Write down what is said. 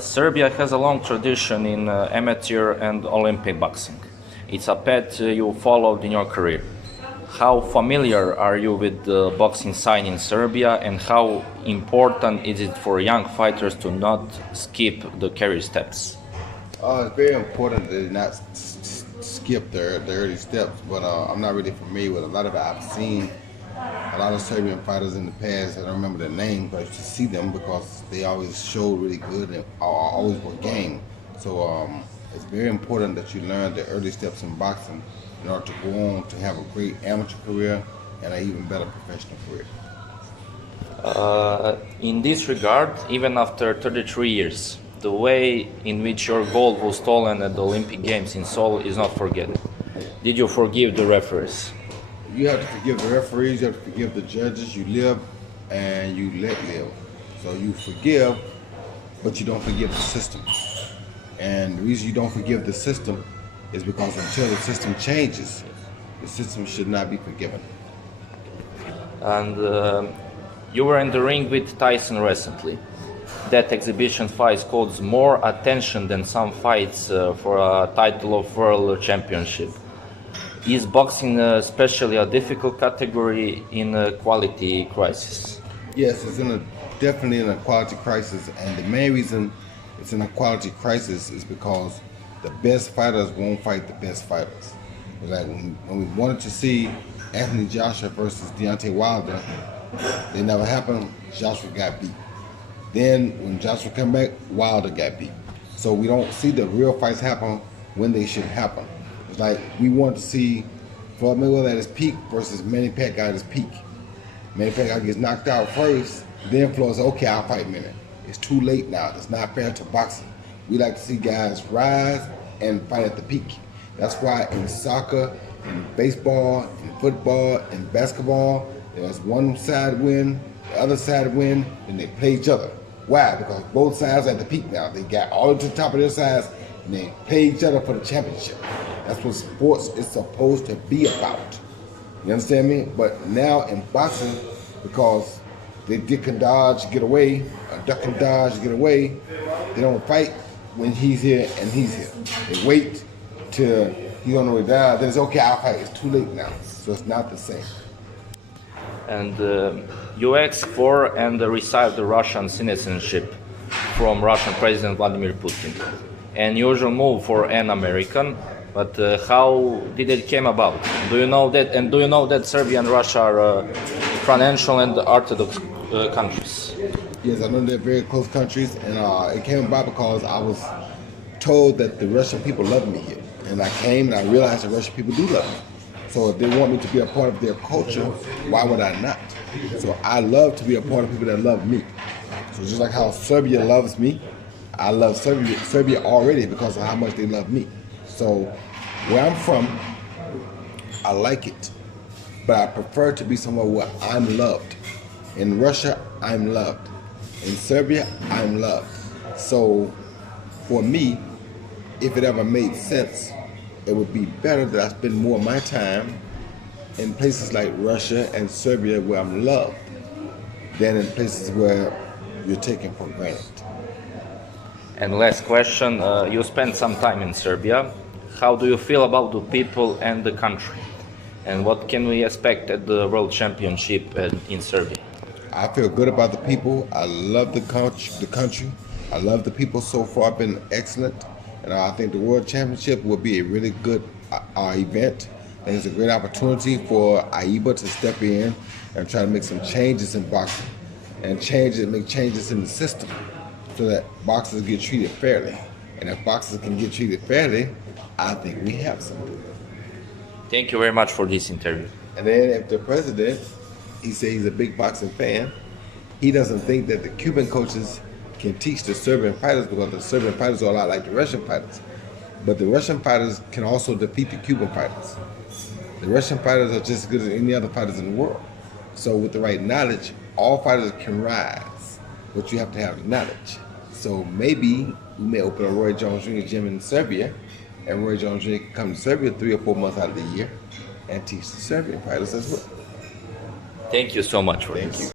Serbia has a long tradition in amateur and Olympic boxing. It's a path you followed in your career. How familiar are you with the boxing scene in Serbia, and how important is it for young fighters to not skip the career steps? It's very important to not skip the early steps, but I'm not really familiar with a lot of it. I've seen a lot of Serbian fighters in the past. I don't remember their names, but I used to see them because they always showed really good and always were game. So it's very important that you learn the early steps in boxing in order to go on to have a great amateur career and an even better professional career. In this regard, even after 33 years, the way in which your gold was stolen at the Olympic Games in Seoul is not forgotten. Did you forgive the referees? You have to forgive the referees, you have to forgive the judges. You live and you let live. So you forgive, but you don't forgive the system. And the reason you don't forgive the system is because until the system changes, the system should not be forgiven. And you were in the ring with Tyson recently. That exhibition fight caused more attention than some fights for a title of world championship. Is boxing especially a difficult category in a quality crisis? Yes, it's definitely in a quality crisis, and the main reason it's in a quality crisis is because the best fighters won't fight the best fighters. Like when we wanted to see Anthony Joshua versus Deontay Wilder, they never happened. Joshua got beat. Then when Joshua came back, Wilder got beat. So we don't see the real fights happen when they should happen. It's like we want to see Floyd Mayweather at his peak versus Manny Pacquiao at his peak. Manny Pacquiao gets knocked out first, then Floyd says, okay, I'll fight Manny. It's too late now. It's not fair to boxing. We like to see guys rise and fight at the peak. That's why in soccer, in baseball, in football, in basketball, there's one side win, the other side win, and they play each other. Why? Because both sides are at the peak now. They got all to the top of their sides, and they play each other for the championship. That's what sports is supposed to be about. You understand me? But now in boxing, because they dick and dodge, get away, or duck and dodge, get away, they don't fight when he's here and he's here. They wait till he's on the way down, then it's okay, I'll fight. It's too late now. So it's not the same. And you asked for and received the Russian citizenship from Russian President Vladimir Putin. An unusual move for an American, but how did it came about? Do you know that? And do you know that Serbia and Russia are financial and orthodox countries? Yes, I know they're very close countries, and it came about because I was told that the Russian people love me here, and I came and I realized the Russian people do love me. So if they want me to be a part of their culture, why would I not? So I love to be a part of people that love me. So just like how Serbia loves me, I love Serbia already because of how much they love me. So where I'm from, I like it, but I prefer to be somewhere where I'm loved. In Russia, I'm loved. In Serbia, I'm loved. So for me, if it ever made sense, it would be better that I spend more of my time in places like Russia and Serbia where I'm loved than in places where you're taken for granted. And last question, you spent some time in Serbia. How do you feel about the people and the country? And what can we expect at the World Championship in Serbia? I feel good about the people. I love the country. I love the people so far, been excellent. And I think the World Championship will be a really good event. And it's a great opportunity for AIBA to step in and try to make some changes in boxing and make changes in the system so that boxers get treated fairly. And if boxers can get treated fairly, I think we have something. Thank you very much for this interview. And then if the president, he says he's a big boxing fan, he doesn't think that the Cuban coaches can teach the Serbian fighters because the Serbian fighters are a lot like the Russian fighters. But the Russian fighters can also defeat the Cuban fighters. The Russian fighters are just as good as any other fighters in the world. So with the right knowledge, all fighters can rise, but you have to have the knowledge. So maybe we may open a Roj Džons Junior gym in Serbia, and Roj Džons Junior can come to Serbia 3 or 4 months out of the year and teach the Serbian fighters as well. Thank you so much for Thank this. you.